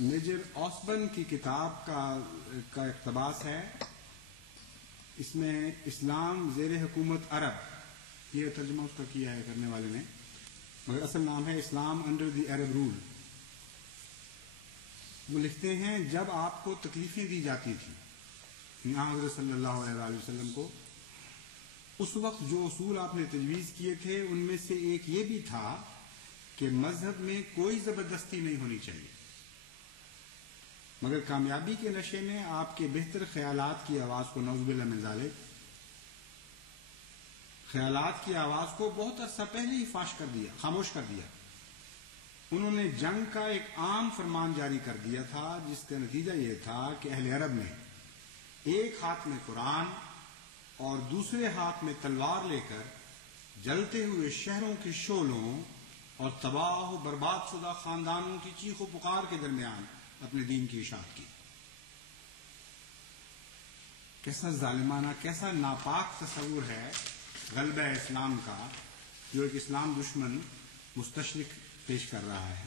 Major آسبن کی کتاب کا اقتباس ہے. اس میں اسلام زیر حکومت عرب، یہ ترجمہ اس کا کیا ہے کرنے والے نے، مگر اصل نام ہے اسلام انڈر دی عرب رول. وہ لکھتے ہیں جب آپ کو تکلیفیں دی جاتی تھیں حضرت صلی اللہ علیہ وسلم کو، اس وقت جو اصول آپ نے تجویز کیے تھے ان میں سے ایک یہ بھی تھا کہ مذہب میں کوئی زبردستی نہیں ہونی چاہیے، مگر کامیابی کے نشے میں آپ کے بہتر خیالات کی آواز کو، نعوذ باللہ من ذالک، خیالات کی آواز کو بہت عرصہ پہلے ہی خاموش کر دیا. انہوں نے جنگ کا ایک عام فرمان جاری کر دیا تھا جس کا نتیجہ یہ تھا کہ اہل عرب نے ایک ہاتھ میں قرآن اور دوسرے ہاتھ میں تلوار لے کر جلتے ہوئے شہروں کے شعلوں اور تباہ و برباد شدہ خاندانوں کی چیخ و پکار کے درمیان اپنے دین کی اشاعت کی. کیسا ظالمانہ، کیسا ناپاک تصور ہے غلبہ اسلام کا جو ایک اسلام دشمن مستشرق پیش کر رہا ہے.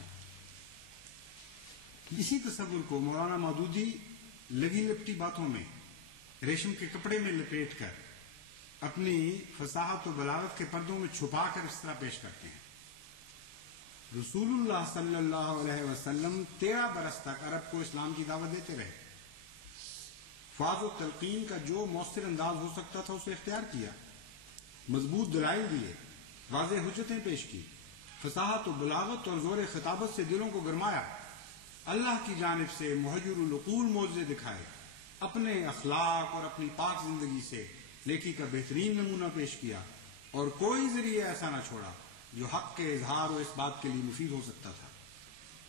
اسی تصور کو مولانا مودودی لگی لپٹی باتوں میں ریشم کے کپڑے میں لپیٹ کر اپنی فصاحت و بلاغت کے پردوں میں چھپا کر اس طرح پیش کرتے ہیں. رسول اللہ صلی اللہ علیہ وسلم 13 برس تک عرب کو اسلام کی دعوت دیتے رہے. فاض و تلقین کا جو مؤثر انداز ہو سکتا تھا اسے اختیار کیا، مضبوط دلائل دیے، واضح حجتیں پیش کی، فصاحت و بلاغت اور زور خطابت سے دلوں کو گرمایا، اللہ کی جانب سے محجر العقول معجزے دکھائے، اپنے اخلاق اور اپنی پاک زندگی سے نیکی کا بہترین نمونہ پیش کیا، اور کوئی ذریعہ ایسا نہ چھوڑا جو حق کے اظہار و اس بات کے لیے مفید ہو سکتا تھا.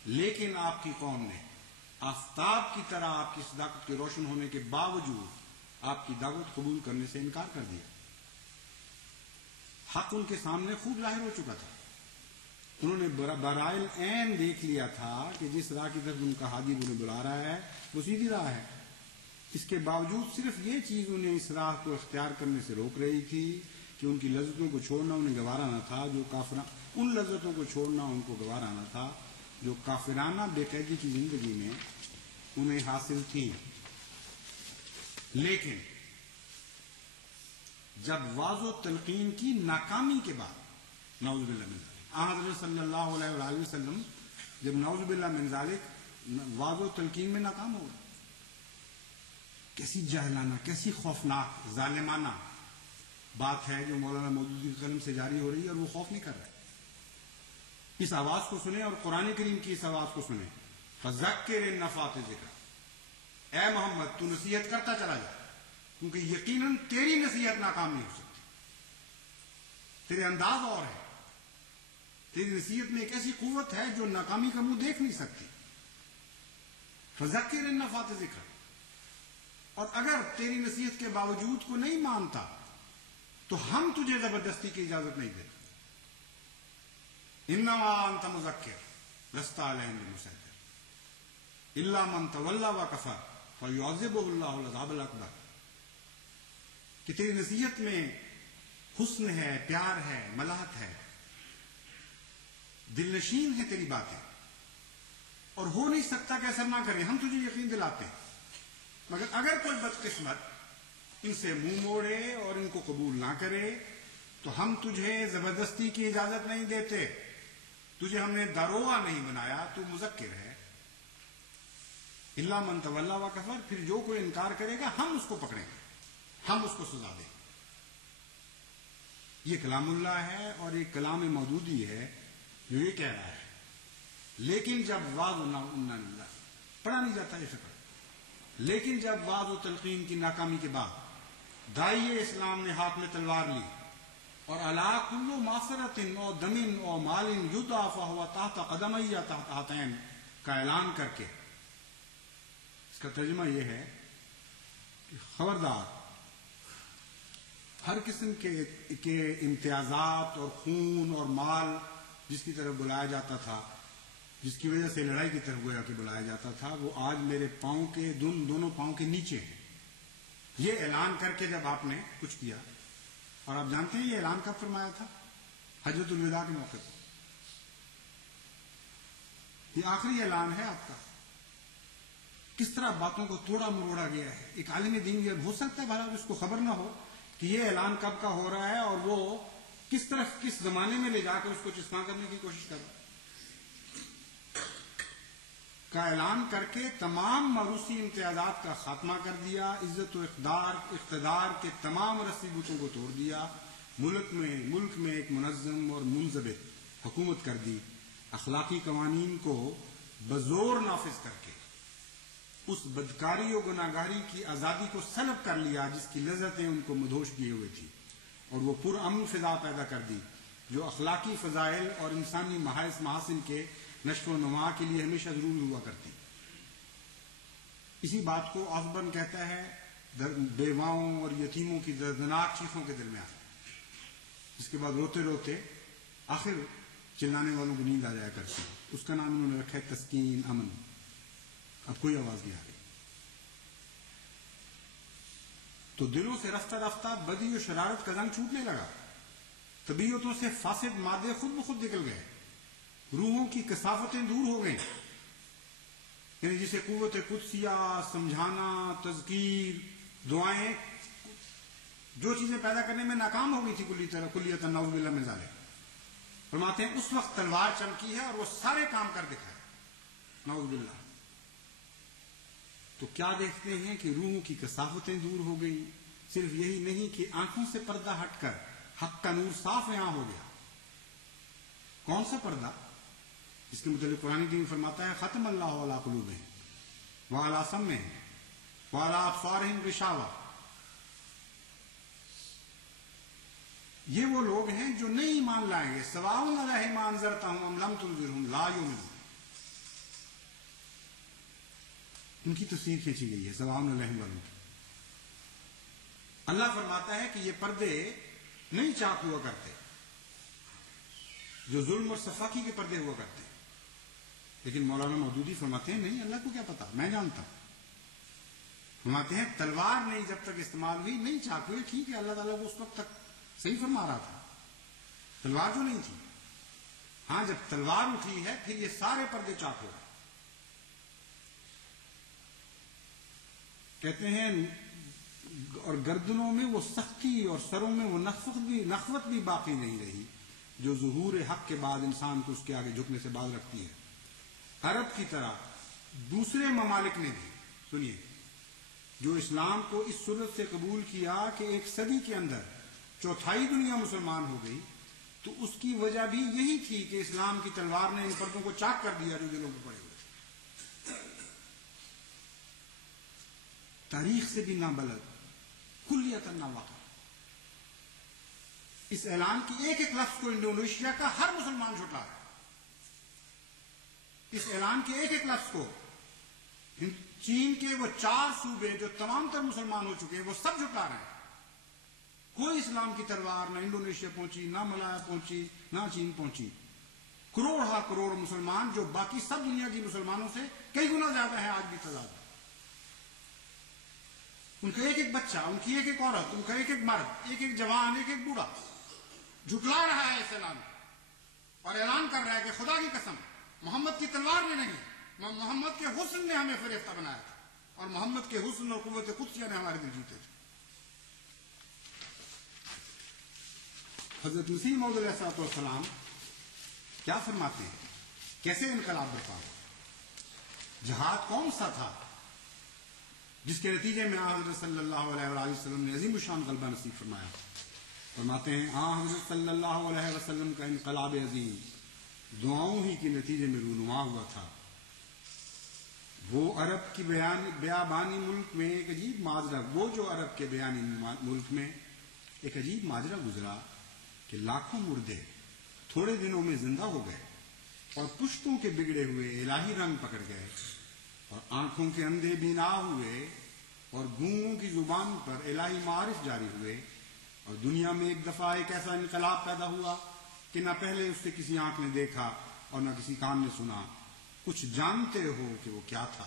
لیکن آپ کی قوم نے آفتاب کی طرح آپ کی صداقت کے روشن ہونے کے باوجود آپ کی دعوت قبول کرنے سے انکار کر دیا. حق ان کے سامنے خوب ظاہر ہو چکا تھا. انہوں نے برائل عین دیکھ لیا تھا کہ جس راہ کی طرف ان کا ہادی انہیں بلا رہا ہے وہ سیدھی راہ ہے. اس کے باوجود صرف یہ چیز انہیں اس راہ کو اختیار کرنے سے روک رہی تھی کہ ان کی لذتوں کو چھوڑنا انہیں گوارا نہ تھا، ان لذتوں کو چھوڑنا ان کو گوارا نہ تھا جو کافرانہ بے قیدی کی زندگی میں انہیں حاصل تھی. لیکن جب واضح تلقین کی ناکامی کے بعد، نعوذ باللہ من ذالک، حضرت صلی اللہ علیہ وآلہ وسلم جب نعوذ باللہ من ذالک واضح تلقین میں ناکام ہو گئے، کیسی جاہلانہ، کیسی خوفناک ظالمانہ بات ہے جو مولانا مودودی کے قلم سے جاری ہو رہی ہے، اور وہ خوف نہیں کر رہے. اس آواز کو سنیں اور قرآن کریم کی اس آواز کو سنیں. فذکر ان نفعت ذکر، اے محمد تو نصیحت کرتا چلا جا، کیونکہ یقیناً تیری نصیحت ناکام نہیں ہو سکتی. تیرے انداز اور ہے، تیری نصیحت میں ایک ایسی قوت ہے جو ناکامی کا منہ دیکھ نہیں سکتی. فذکر ان نفعت ذکر، اور اگر تیری نصیحت کے باوجود کو نہیں مانتا تو ہم تجھے زبردستی کی اجازت نہیں دیتے. انما انت مذکر لست علیہم بمسیطر الا من تولی وکفر فیعذبہ اللہ العذاب الاکبر. کہ تیری نصیحت میں حسن ہے، پیار ہے، ملاحت ہے، دل نشین ہے تیری باتیں، اور ہو نہیں سکتا کہ اثر نہ کرے. ہم تجھے یقین دلاتے ہیں، مگر اگر کوئی بدقسمت ان سے منہ موڑے اور ان کو قبول نہ کرے تو ہم تجھے زبردستی کی اجازت نہیں دیتے. تجھے ہم نے داروغہ نہیں بنایا، تو مذکر ہے. الا من تولی وکفر، پھر جو کوئی انکار کرے گا ہم اس کو پکڑیں گے، ہم اس کو سزا دیں گے. یہ کلام اللہ ہے اور یہ کلام مودودی ہے جو یہ کہہ رہا ہے. لیکن جب پڑھا نہیں جاتا یہ فکر، لیکن جب واضح و تلقین کی ناکامی کے بعد داعیے اسلام نے ہاتھ میں تلوار لی اور علی کل معصرۃ او دم او مال یدعى فهو تحت قدمی تحت ہاتین کا اعلان کر کے، اس کا ترجمہ یہ ہے کہ خبردار، ہر قسم کے امتیازات اور خون اور مال جس کی طرف بلایا جاتا تھا، جس کی وجہ سے لڑائی کی طرف گویا کہ بلایا جاتا تھا، وہ آج میرے پاؤں کے دونوں پاؤں کے نیچے ہیں. یہ اعلان کر کے جب آپ نے کچھ کیا، اور آپ جانتے ہیں یہ اعلان کب فرمایا تھا؟ حجۃ الوداع کے موقع پر. یہ آخری اعلان ہے آپ کا. کس طرح باتوں کو توڑا مروڑا گیا ہے. ایک عالم دین یہ ہو سکتا ہے بھلا اس کو خبر نہ ہو کہ یہ اعلان کب کا ہو رہا ہے اور وہ کس طرف کس زمانے میں لے جا کر اس کو چسپاں کرنے کی کوشش کر رہا ہے. کا اعلان کر کے تمام موروثی امتیازات کا خاتمہ کر دیا، عزت و اقتدار کے تمام رسی بوتوں کو توڑ دیا، ملک میں ایک منظم اور منضبط حکومت کر دی، اخلاقی قوانین کو بزور نافذ کر کے اس بدکاری و گناہگاری کی آزادی کو سلب کر لیا جس کی لذتیں ان کو مدہوش کیے ہوئے تھی، اور وہ پرامن فضا پیدا کر دی جو اخلاقی فضائل اور انسانی محاسن کے نشو و نما کے لیے ہمیشہ ضرور ہوا کرتی. اسی بات کو آسبرن کہتا ہے بیواؤں اور یتیموں کی دردناک چیخوں کے درمیان. اس کے بعد روتے روتے آخر چلانے والوں کو نیند آ جایا کرتی. اس کا نام انہوں نے رکھا ہے تسکین، امن. اب کوئی آواز نہیں آ رہی. تو دلوں سے رفتہ رفتہ بدی و شرارت کا زنگ چھوٹنے لگا، طبیعتوں سے فاسد مادے خود بخود نکل گئے، روحوں کی کثافتیں دور ہو گئیں. یعنی جسے قوت قدسیہ، سمجھانا، تذکیر، دعائیں، جو چیزیں پیدا کرنے میں ناکام ہو گئی تھی کلیۃ نعوذ باللہ من ذالک، فرماتے ہیں اس وقت تلوار چمکی ہے اور وہ سارے کام کر دکھائے. نعوذ باللہ. تو کیا دیکھتے ہیں کہ روحوں کی کثافتیں دور ہو گئی. صرف یہی نہیں کہ آنکھوں سے پردہ ہٹ کر حق کا نور صاف یہاں ہو گیا. کون سا پردہ؟ اس کے متعلق قرآن کریم فرماتا ہے ختم اللہ علی قلوبہم وعلی سمعہم وعلی ابصارہم غشاوہ. یہ وہ لوگ ہیں جو نہیں ایمان لائیں گے. سواء علیہم انذرتہم ام لم تنذرہم لا یؤمنون. ان کی تصویر کھینچی گئی ہے سواء علیہم والوں کی. اللہ فرماتا ہے کہ یہ پردے نہیں چاک ہوا کرتے جو ظلم اور سفاکی کے پردے ہوا کرتے. لیکن مولانا مودودی فرماتے ہیں نہیں، اللہ کو کیا پتا، میں جانتا ہوں. فرماتے ہیں تلوار نہیں جب تک استعمال ہوئی نہیں چاک ہوئی. ٹھیک ہے، اللہ تعالیٰ کو اس وقت تک صحیح فرما رہا تھا، تلوار جو نہیں تھی. ہاں جب تلوار اٹھی ہے پھر یہ سارے پردے چاک ہو گئے. کہتے ہیں اور گردنوں میں وہ سختی اور سروں میں وہ نخوت بھی باقی نہیں رہی جو ظہور حق کے بعد انسان کو اس کے آگے جھکنے سے باز رکھتی ہے. عرب کی طرح دوسرے ممالک نے بھی سنیے جو اسلام کو اس صورت سے قبول کیا کہ ایک صدی کے اندر چوتھائی دنیا مسلمان ہو گئی، تو اس کی وجہ بھی یہی تھی کہ اسلام کی تلوار نے ان پردوں کو چاک کر دیا جو دلوں کو پڑے ہوئے. تاریخ سے بھی نابلد، کلیت نہ واقع. اس اعلان کی ایک ایک لفظ کو انڈونیشیا کا ہر مسلمان جھٹلا رہا ہے. اس اعلان کے ایک ایک لفظ کو چین کے وہ 4 صوبے جو تمام تر مسلمان ہو چکے ہیں وہ سب جھٹلا رہے ہیں. کوئی اسلام کی تلوار نہ انڈونیشیا پہنچی، نہ ملایا پہنچی، نہ چین پہنچی. کروڑ مسلمان جو باقی سب دنیا کی مسلمانوں سے کئی گنا زیادہ ہیں آج بھی تعداد. ان کا ایک ایک بچہ، ان کی ایک ایک عورت، ان کا ایک ایک مرد، ایک ایک جوان، ایک ایک بوڑھا جھٹلا رہا ہے اس اعلان اور اعلان کر رہا ہے کہ خدا کی قسم محمد کی تلوار نے نہیں، محمد کے حسن نے ہمیں فریفتہ بنایا تھا اور محمد کے حسن اور قوت قدسیہ نے ہمارے دل جیتے تھے. حضرت مسیح موعود علیہ السلام کیا فرماتے ہیں؟ کیسے انقلاب برپا ہوا؟ جہاد کون سا تھا جس کے نتیجے میں حضرت صلی اللہ علیہ وآلہ وسلم نے عظیم الشان غلبہ نصیب فرمایا؟ فرماتے ہیں حضرت صلی اللہ علیہ وسلم کا انقلاب عظیم دعاؤں ہی کے نتیجے میں رونما ہوا تھا. وہ عرب کی بیابانی ملک میں ایک عجیب ماجرا، وہ جو عرب کے بیانی ملک میں ایک عجیب ماجرا گزرا کہ لاکھوں مردے تھوڑے دنوں میں زندہ ہو گئے اور پشتوں کے بگڑے ہوئے الہی رنگ پکڑ گئے اور آنکھوں کے اندھے بینا ہوئے اور گونگوں کی زبان پر الہی معارف جاری ہوئے. اور دنیا میں ایک دفعہ ایک ایسا انقلاب پیدا ہوا کہ نہ پہلے اس سے کسی آنکھ نے دیکھا اور نہ کسی کان نے سنا. کچھ جانتے ہو کہ وہ کیا تھا؟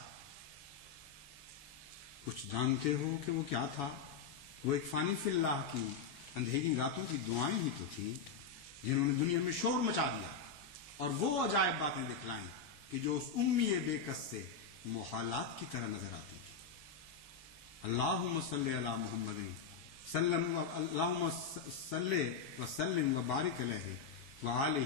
کچھ جانتے ہو کہ وہ کیا تھا؟ وہ ایک فانی فی اللہ کی اندھیری راتوں کی دعائیں ہی تو تھی جنہوں نے دنیا میں شور مچا دیا اور وہ عجائب باتیں دکھلائیں کہ جو اس امی بے کس سے محالات کی طرح نظر آتی تھی. اللہم صلی علی محمد اللہم صلی وسلم وبارک علیہ وآلہ